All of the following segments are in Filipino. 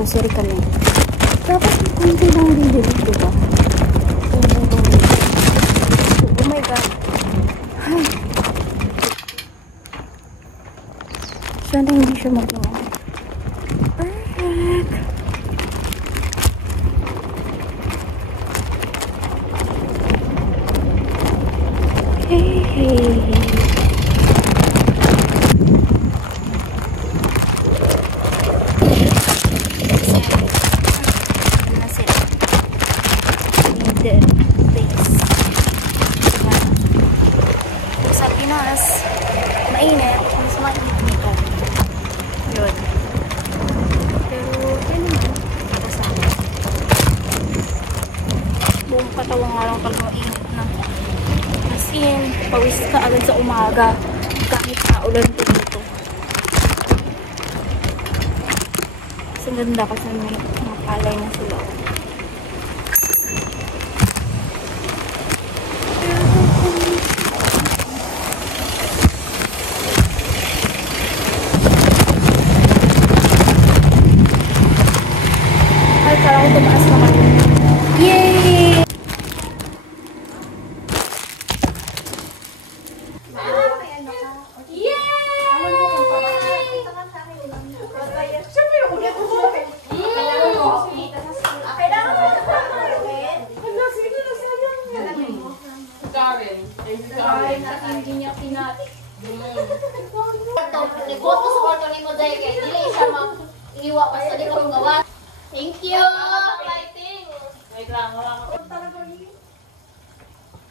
grocery kami. Tapos kunti lang bibili, diba? Oh my God. Ay. Sana hindi siya magawa. Perfect. Hey. Sa Pinas, mainit. Mas mainit dito. Yun. Pero, yun naman. Buong katawan nga lang pag mainit na. As in, pawis ka agad sa umaga. Kahit naulan ko dito. Kasi ganda kasi may mapalay na sila. Parang tumaas naman. Yay! Hindi niya pinati. Nag-vote ko sa kwarto ni mo dahil kaya dili siya mag-iwa pa sa di ko gawa. Thank you! Lighting! Wait lang, wala ko.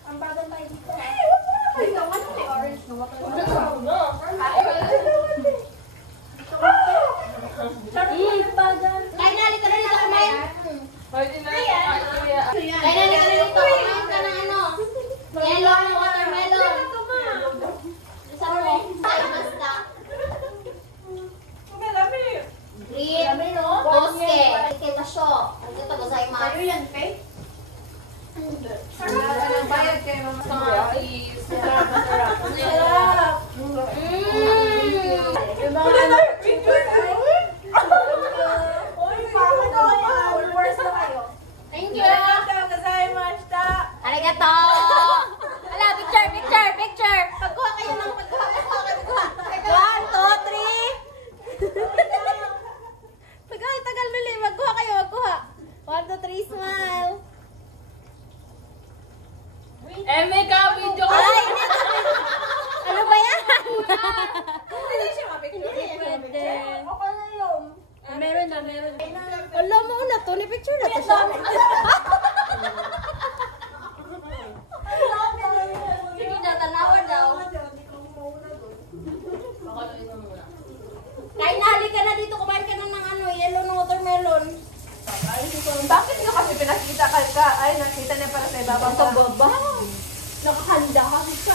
Ang bagal tayo dito. Ay, naman may orange na water. Kaya nalito na dito kumain. Kaya nalito na dito kumain ka ng ano. Yellow na watermelon. Saan mo? Ay, basta. Green, bosque. Kay Basyo. Ang ito, gozaimasu. Ano yan, Faye? Bayad kayo ng mga please. Sarap. Thank you. Arigato. Ala, picture. Pagkuha kayo ng pagkuha. 1, 2, 3. Tagal muli. Magkuha kayo. 1, 2, 3, smile. Mega video ka! Ay! Ano ba yan? Hindi siya mapicture. Okay na yun. Meron na. Alam mo na to. Ni-picture na to siya. Sige na, tanawa daw. Kain na, halika na dito. Kumain ka na ng yellow na watermelon. Bakit nyo kasi pinakita ka? Ay, nakita niya para sa ibabang ka. Baba. Nakahanda kasi ka.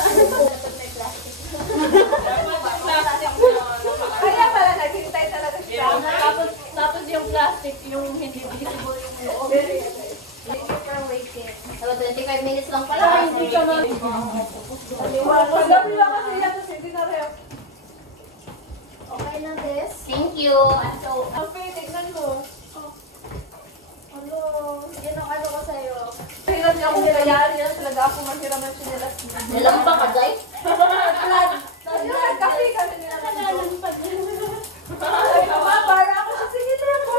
Kaya pala naghintay talaga siya. Tapos yung plastic, yung hindi visible yung loob. Thank you for waiting. 25 minutes lang pala. Hindi ka na. Pag-gabi lang kasi yan, kasi hindi na rin. Okay na this. Thank you. Okay, tignan mo. Ano? Yan ang ano ko sa'yo. Hirap niya akong nilayari yan. Talaga ako manhiraman siya nila. Nilang ba ka, Jai? Kasi kami nila. Para ako siya, sige na ako.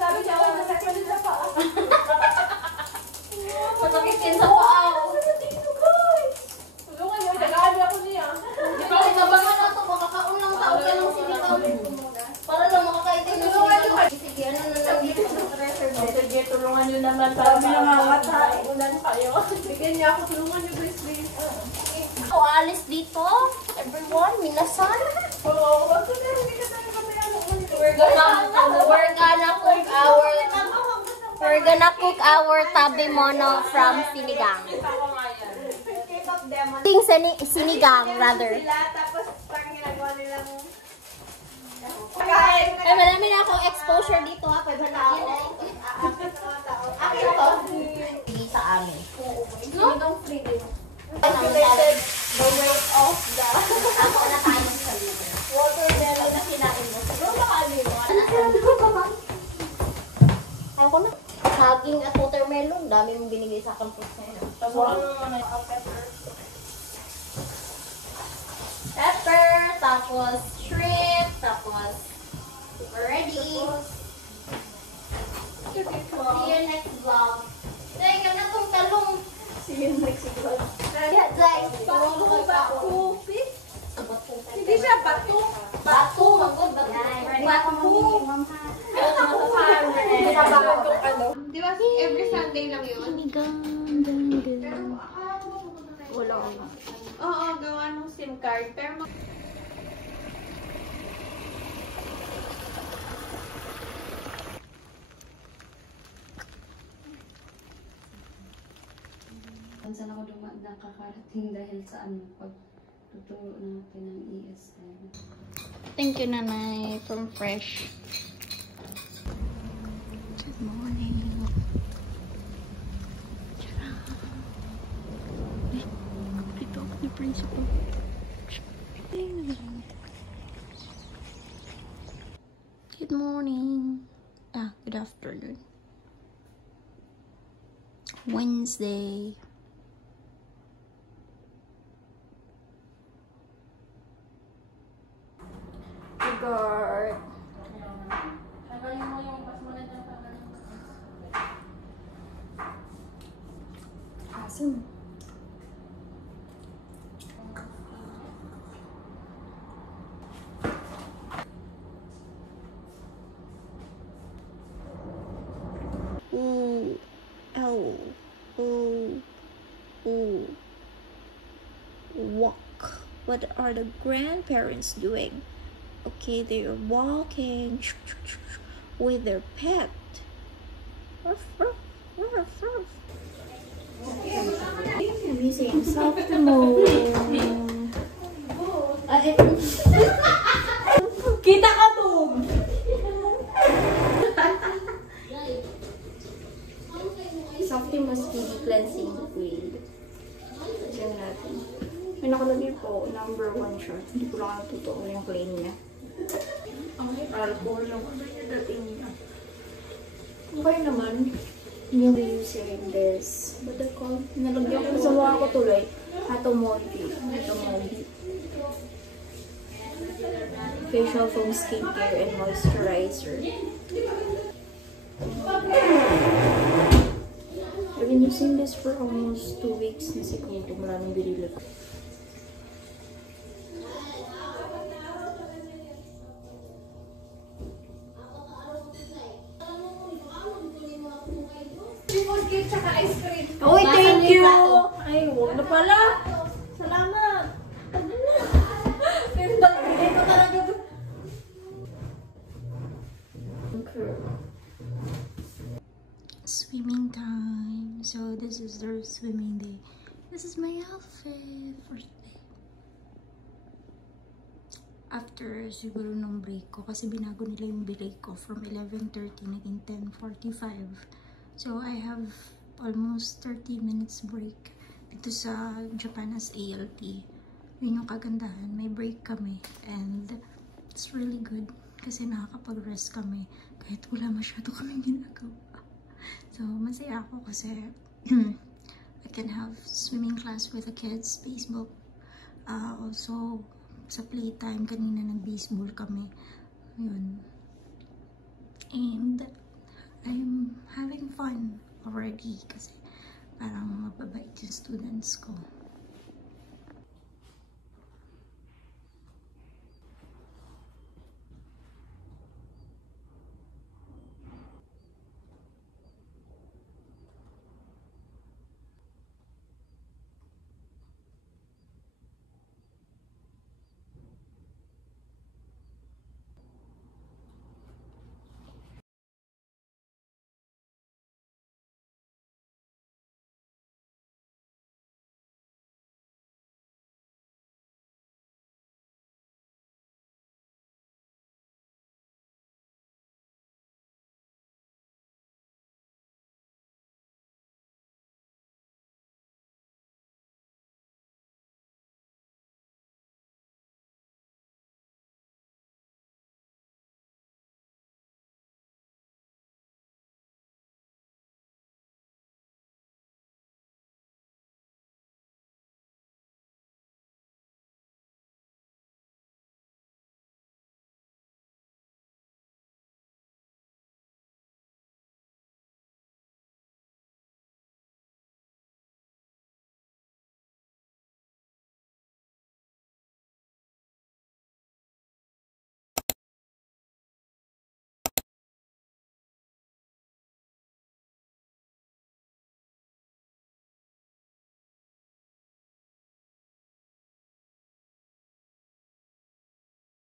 Sabi niya ako, nasakyan nila pa. Masakit sa paaw. Tulungan niyo, tagaan niya ako niya. Kasi nabangan na ito, makakaunang tao ka ng sinigaw. Para lang makakaitin ng sinigaw. Sige, ano na lang dito sa treasure bed. Sige, tulungan nyo naman para Ulan kayo. Bigyan niya ako, tulungan niyo please. Ako alis dito. Everyone, minasan. Oo, wag ko na, hindi ka tayo katayan. We're gonna cook our tabi mono from sinigang. Sinigang, rather. Tapos parang ginagawa nilang Ay, marami na akong exposure dito ha. 500 yan. Akin to. Hindi sa amin. Sinigang free din. Calculated the weight of the... Ako na tayo sa liver. Watermelon na kinain mo. Siguro makalimutan. dami mong binigay sa akin fruits ngayon. Tapos ano naman ay pepper. Pepper, tapos shrimp, tapos ready. See you next vlog. Dahil ka na itong talong. See you next vlog. Yeah, guys. Bato. Hindi siya bato. Bato. Magod. Bato. Di ba every Sunday lang yun? Wala ko na. Oo, gawa ng SIM card. Pero Saan ako nakakarating dahil sa pagtuturo natin ng ESL. Thank you, Nanay, from Fresh. Good morning. Ito ako ni Principal. Good morning. Good afternoon. Wednesday. Guard. Awesome. Ooh, oh, ooh, ooh. Walk. What are the grandparents doing? Okay, they are walking with their pet. Ruff, ruff, ruff, ruff. Museum Sophomore. Kita ka to! Something must be cleansing liquid. Check natin. May nakalagay po, number 1 siya. Hindi ko lang natutuwa yung claim niya. Alcohol lang. Ano yung dating niya? Okay naman. Yung using this. What they call? Nalagyan ko sa mukha ko tuloy. Hatomoji. Hatomoji. Facial foam skincare and moisturizer. I've been using this for almost 2 weeks na siguro mula nung binili ko. Simon cake tsaka ice cream. Oy, thank you! Ay, huwag na pala! Salamat! Pero bigay ko talaga to. Swimming time. So this is their swimming day. This is my outfit for today. After siguro nung break ko, kasi binago nila yung break ko from 11:30 naging 10:45. So I have almost 30 minutes break dito sa Japan as ALT. Yun yung kagandahan. May break kami and it's really good kasi nakakapag-rest kami kahit wala masyado kaming ginagawa. So, masaya ako kasi I can have swimming class with the kids, baseball. Also, sa playtime, kanina nag-baseball kami. Yun. And I'm having fun already kasi parang mababait yung students ko.